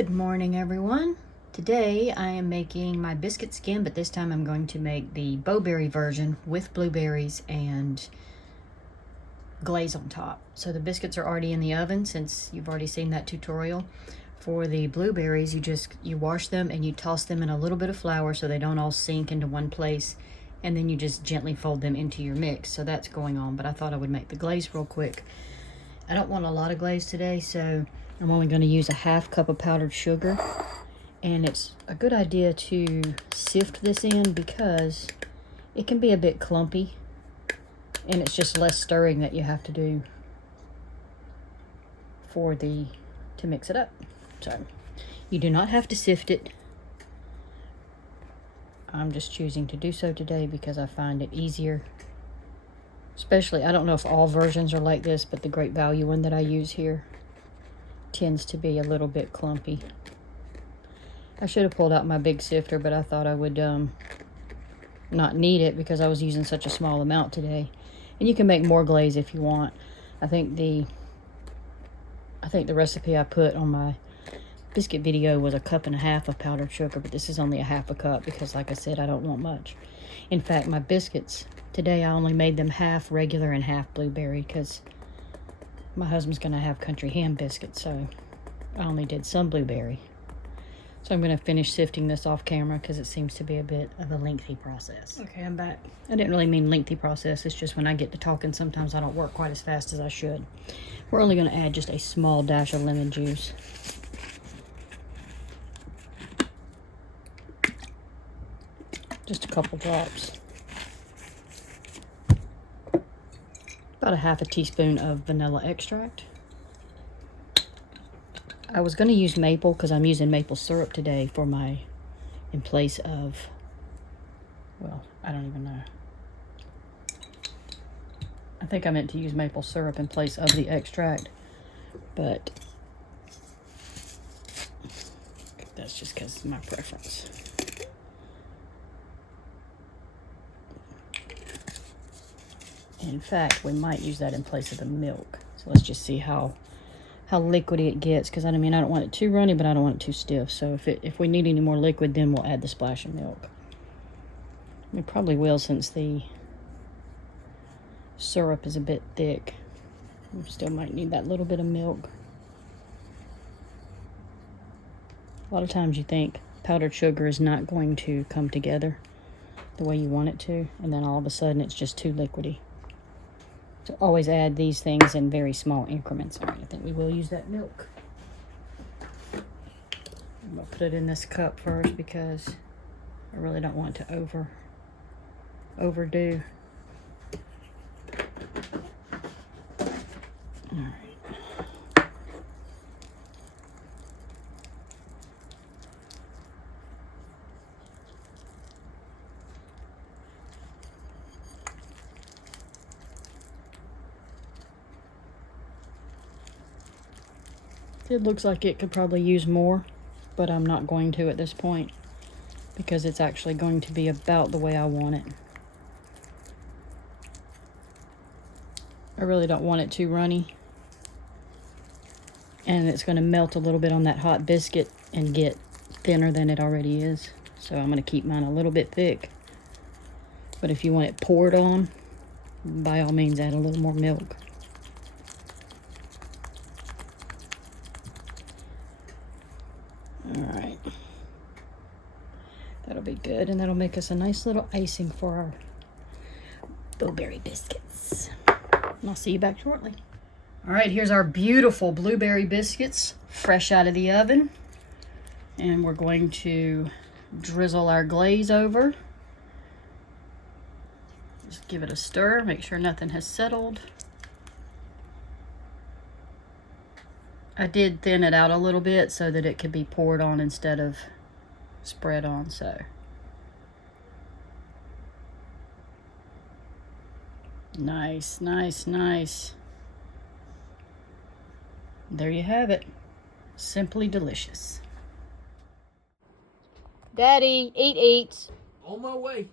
Good morning, everyone. Today I am making my biscuit skin, but this time I'm going to make the BoBerry version with blueberries and glaze on top. So the biscuits are already in the oven since you've already seen that tutorial. For the blueberries, you wash them and you toss them in a little bit of flour so they don't all sink into one place, and then you just gently fold them into your mix. So that's going on, but I thought I would make the glaze real quick. I don't want a lot of glaze today, so I'm only going to use a half cup of powdered sugar, and it's a good idea to sift this in because it can be a bit clumpy, and it's just less stirring that you have to do to mix it up. So you do not have to sift it. I'm just choosing to do so today because I find it easier. Especially, I don't know if all versions are like this, but the Great Value one that I use here tends to be a little bit clumpy. I should have pulled out my big sifter, but I thought I would not need it because I was using such a small amount today. And you can make more glaze if you want. I think the recipe I put on my biscuit video was 1.5 cups of powdered sugar, but this is only a half a cup because, like I said, I don't want much. In fact, my biscuits today, I only made them half regular and half blueberry because my husband's going to have country ham biscuits, so I only did some blueberry. So I'm going to finish sifting this off camera because it seems to be a bit of a lengthy process. Okay, I'm back. I didn't really mean lengthy process. It's just when I get to talking, sometimes I don't work quite as fast as I should. We're only going to add just a small dash of lemon juice. Just a couple drops. About 1/2 teaspoon of vanilla extract. I was going to use maple because I'm using maple syrup today for in place of, well, I don't even know. I think I meant to use maple syrup in place of the extract, but that's just because it's my preference. In fact, we might use that in place of the milk. So let's just see how liquidy it gets, because I mean, I don't want it too runny, but I don't want it too stiff. So if we need any more liquid, then we'll add the splash of milk. We probably will, since the syrup is a bit thick. We still might need that little bit of milk. A lot of times you think powdered sugar is not going to come together the way you want it to, and then all of a sudden it's just too liquidy. So always add these things in very small increments. All right, I think we will use that milk. I'm going to put it in this cup first because I really don't want it to overdo. All right. It looks like it could probably use more, but I'm not going to at this point because it's actually going to be about the way I want it. I really don't want it too runny, and it's going to melt a little bit on that hot biscuit and get thinner than it already is. So I'm going to keep mine a little bit thick, but if you want it poured on, by all means add a little more milk. All right, that'll be good, and that'll make us a nice little icing for our blueberry biscuits. And I'll see you back shortly. All right, here's our beautiful blueberry biscuits, fresh out of the oven. And we're going to drizzle our glaze over. Just give it a stir, make sure nothing has settled. I did thin it out a little bit so that it could be poured on instead of spread on, so. Nice, nice, nice. There you have it. Simply delicious. Daddy, eat. On my way.